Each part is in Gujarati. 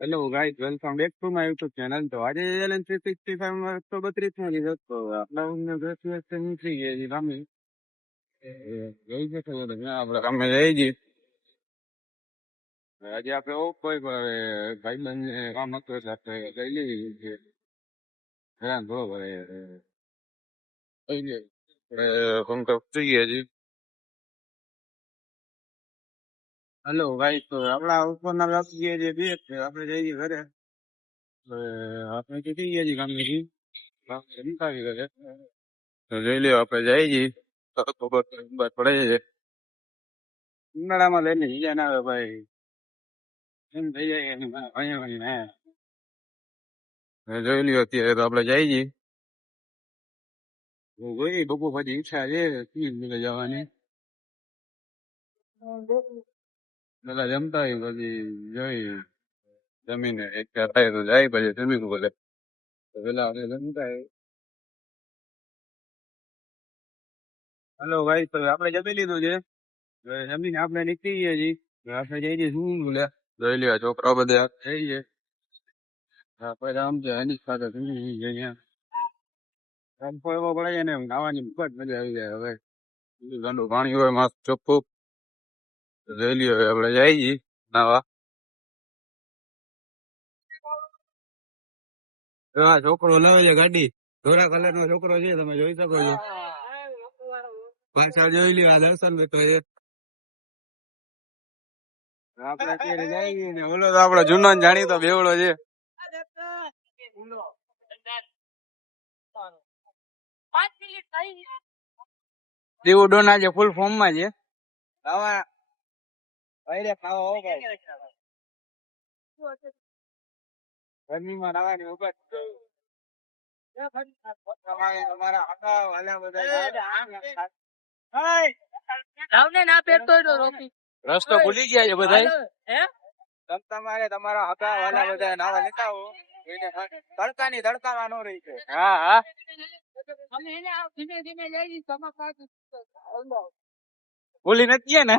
Hello guys, welcome back to my YouTube channel. તો આજે એલએન 365 માં 132 માં લીધો તો આપણા ગ્રેજ્યુએશન થઈ ગયા છે કામે જઈ છે તો આપણે કામે જઈ જઈએ. આજે આપણે કોઈ ભાઈબંધ કામ હતું એટલે આપણે લઈ લઈએ છે. હેરાન બરોબર ફોન થઈ ગયા છે. હેલો ગાઈસ, તો આપણા ઉપરના લાગી ગયા છે બે આપણે જઈએ ઘરે. આપણે તો થઈ ગયા છીએ કામથી નીકળી ઘરે તો જોઈ લ્યો આપણે જઈ જઈએ. ખબર પડે છે ઉનાળામાં લઈને જઈએ ના આવે ભાઈ, એમ થઈ જાય જોઈ લ્યો. અત્યારે તો આપણે જઈ જઈએ. જોઈ બપોર પછી ઈચ્છા છે જવાની. પેલા જમતા હોય પછી જોઈ જમીને એક થાય તો જાય પછી જમીન બોલે તો પેલા આપણે જમતા. હલો ભાઈ, તો આપણે જમી લીધું છે. જમીને આપણે નીકળી ગયા છીએ. આપણે જઈ જઈએ શું બોલે જોઈ લ્યો. છોકરાઓ બધા થઈ જાય આપણે આમ છે એની સાથે એવો પડે છે ને નાવાની ખૂબ જ મજા આવી જાય. હવે ઠંડુ પાણી હોય મસ્ત ચોખ્ખું જોઈ લ્યો. આપણે જઈ જઈએ નાવા. હા, છોકરો લાવે છે ગાડી, ધોળા કલર નો છોકરો છે, તમે જોઈ શકો છો. પાછળ જોઈ લ્યો આ દર્શન બેઠો છે. આપણે અત્યારે જઈએ ને ઓલો તો આપડો જૂનો જાણીતો બેવડો છે. દેવું ડોના જે ફૂલ ફોર્મ માં છે. ગરમીમાં નાવાની ઉપર રસ્તો ભૂલી ગયા છે બધા. તમારે તમારા હકા વાલા બધા નાવા લેતા હો. તડકાની તડકામાં નો રહી છે. હા હા, ભૂલી નથી ને.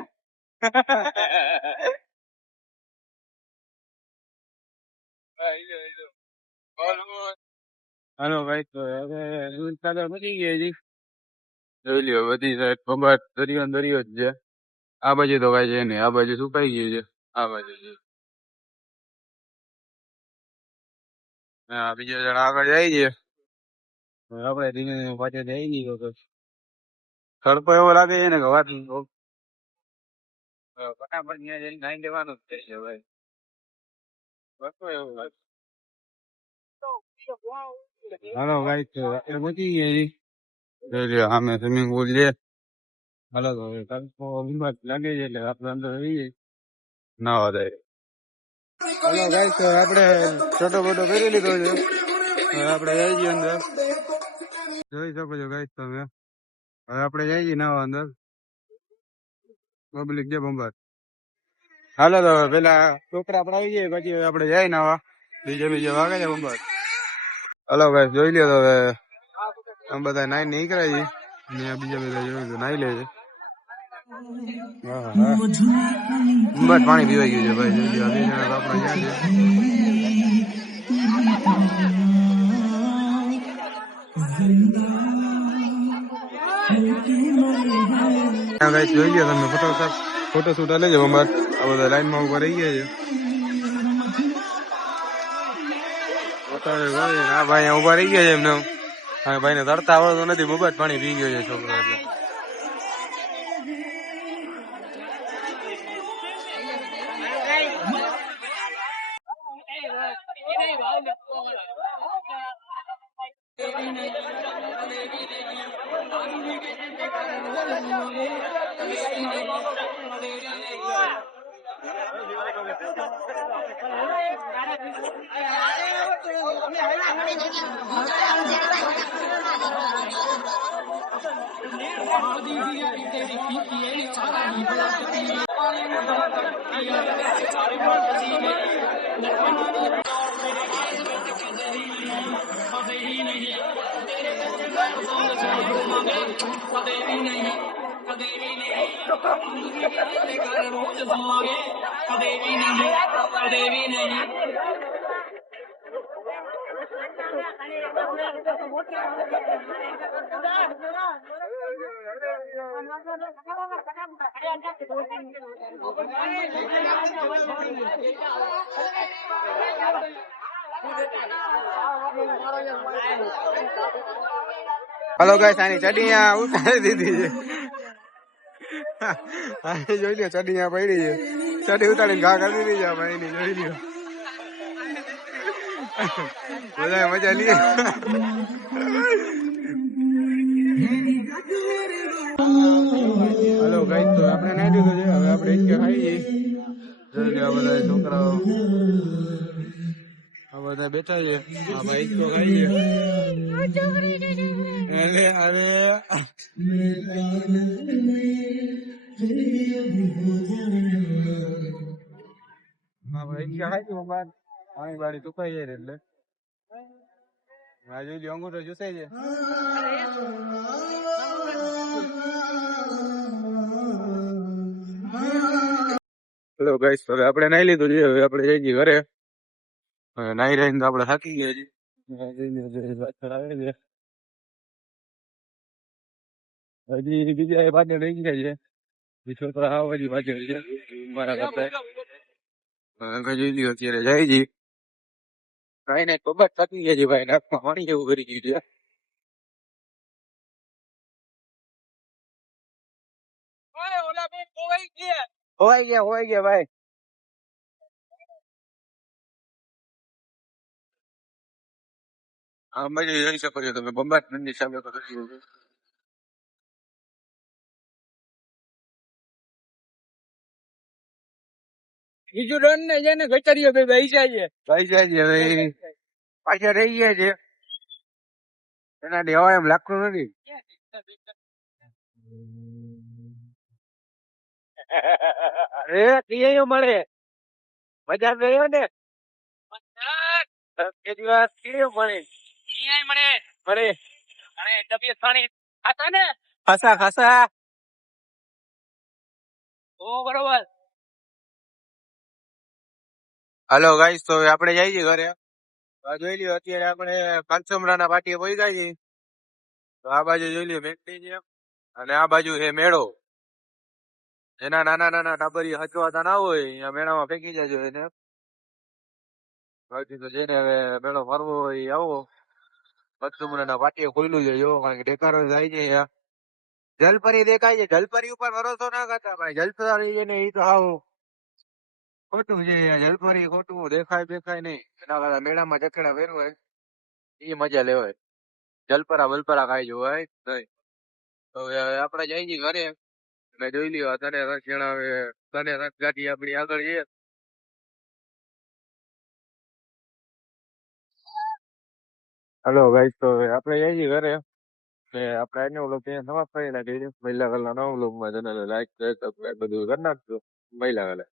હાલો ભાઈ, તો હવે દૂધ ચાદર મચી ગયા છે. જોઈ લ્યો બધી સાઈડ ખંભાત દરિયો દરિયો જ છે. આ બાજુ તો કઈ છે નઈ, આ બાજુ સુકાઈ ગયું છે. આ બાજુ છે. હા, બીજા જણા આગળ જાય છે. આપડે ધીમે ધીમે પાછળ જઈ ગઈ તો તડકો એવો લાગે છે ને કે વાત ફટાફટ ત્યાં જઈને નાઈ લેવાનું જ છે ભાઈ. હાલો ભાઈ, તો એ પહોંચી ગયા છે. અમે સ્વિમિંગ પુલ છે. હાલો તો હવે તડકો બીમાર લાગે છે એટલે આપણે અંદર આવી જઈએ નાવા જાય. હાલો ગાઈસ, તો આપણે છોટો બોટો કરી લીધો છે. હવે આપણે જઈ છીએ અંદર. જોઈ શકો છો ગાઈસ તમે. હવે આપણે જઈ છીએ નાવા અંદર. પબ્લિક જે બંબાર. હાલો તો પેલા છોકરા આપણે આવી જાય પછી આપણે જાય નાવા. બીજે વાગે છે બંબાર. હાલો ગાઈસ, જોઈ લ્યો. તો હવે આમ બધા નાઈ નીકળ્યા છે. બીજા બધા જોયું તો નાઈ લે છે. બંબાર પાણી પીવાઈ ગયું છે ભાઈ. જોઈ લ્યો બે જણા આપણે જ્યાં છે જોઈ લ્યો તમે. ફોટો શૂટ લેજો બંબાર. આ બધા લાઈન માં ઉભા રહી ગયા છે. હા ભાઈ ઉભા રહી ગયા છે એમને. હા ભાઈ ને તરતા આવડતું નથી. બબત પાણી પી ગયો છે છોકરો એટલે. હલો ગાઈસ, આની ચડી અહીંયા ઉતારી દીધી છે. આ જોઈ લ્યો, ચડી અહીંયા પડી છે. ચડી ઉતારીને ઘા કરી દીધી છે ભાઈ ની, જોઈ લ્યો. બધા મજા લઈએ. હલો ગાઈસ, તો આપણે નાઈ દીધું છે. હવે આપણે ઈચ્છે ખાઈએ. જોઈ લ્યો, આ બધા છોકરાઓ આ બધા બેઠા છે. આ ભાઈ ઈચ્છો ખાઈએ. અરે અરે વાડી સુકાઈ જાય એટલે આ જોઈ લ્યો, અંગૂઠો ચૂસાઈ છે. હેલો ગાઈસ, હવે આપણે નાઈ લીધું છે. હવે આપણે જઈ ઘરે. નાઈ રહીને તો આપણે થાકી ગયા છીએ. પાછળ આવે છે હજી બીજા પાછળ રહી ગયા છે. છોકરા આવા હજી પાછળ છે મારા કરતા. જોઈ લ્યો, અત્યારે જાય છે. કઈ ને ખબર થાકી ગયા છે ભાઈ, નાકમાં પાણી જેવું કરી ગયું છે. હોવાઈ ગયા ભાઈ. હા, મજા જોઈ શકો છો તમે. બંબાટ નંદી સામે બીજું રન ને છે ને ગચરીઓ બે ભાઈ જાય હવે પાછા રહી ગયા છે. એના દેવા એમ લાગતું નથી. અરે કઈ મળે મજા ગયો ને ખાસા બરોબર. હાલો ગાઈસ, તો આપણે જઈએ છીએ ઘરે. જોઈ લ્યો, અત્યારે આપણે કાંચમરાના પાટીએ પહોંચી ગયા છીએ. તો આ બાજુ જોઈ લ્યો મેકડી છે અને આ બાજુ છે મેળો. એના નાના નાના ટાબરી હચવાતા ના હોય અહીંયા મેળામાં ફેંકી જજો એને. બાકી તો જેને હવે મેળો મારવો હોય આવો. કાંચમરાના પાટીએ ખુલ્લું છે જો, કારણ કે ડેકારો જાય છે. જલપરી દેખાય છે. જલપરી ઉપર ભરોસો ના કરતા ભાઈ. જલપરી છે ને એ તો આવું ખોટું છે. જલપરી ખોટું દેખાય નહીં. એના કરતા મેળામાં જખેડા પહેરવું હોય એ મજા લેવાય. જલપરા બલપરા ખાઈ જોવાય નહીં. હવે આપણે જઈ છીએ ઘરે. મેં જોઈ લ્યો, તને રસ જણાવે. તને રસ ગાડી આપણી આગળ છે. હલો ગાઈસ, તો આપણે જઈ છીએ ઘરે. આપણે આજનો વ્લોગ ત્યાં સમાપ્ત કરી નાખીએ. મહિલા કલા નવો વ્લોગમાં ચેનલ લાઈક સબસ્ક્રાઇબ બધું કરી નાખજો. મહિલા કલા.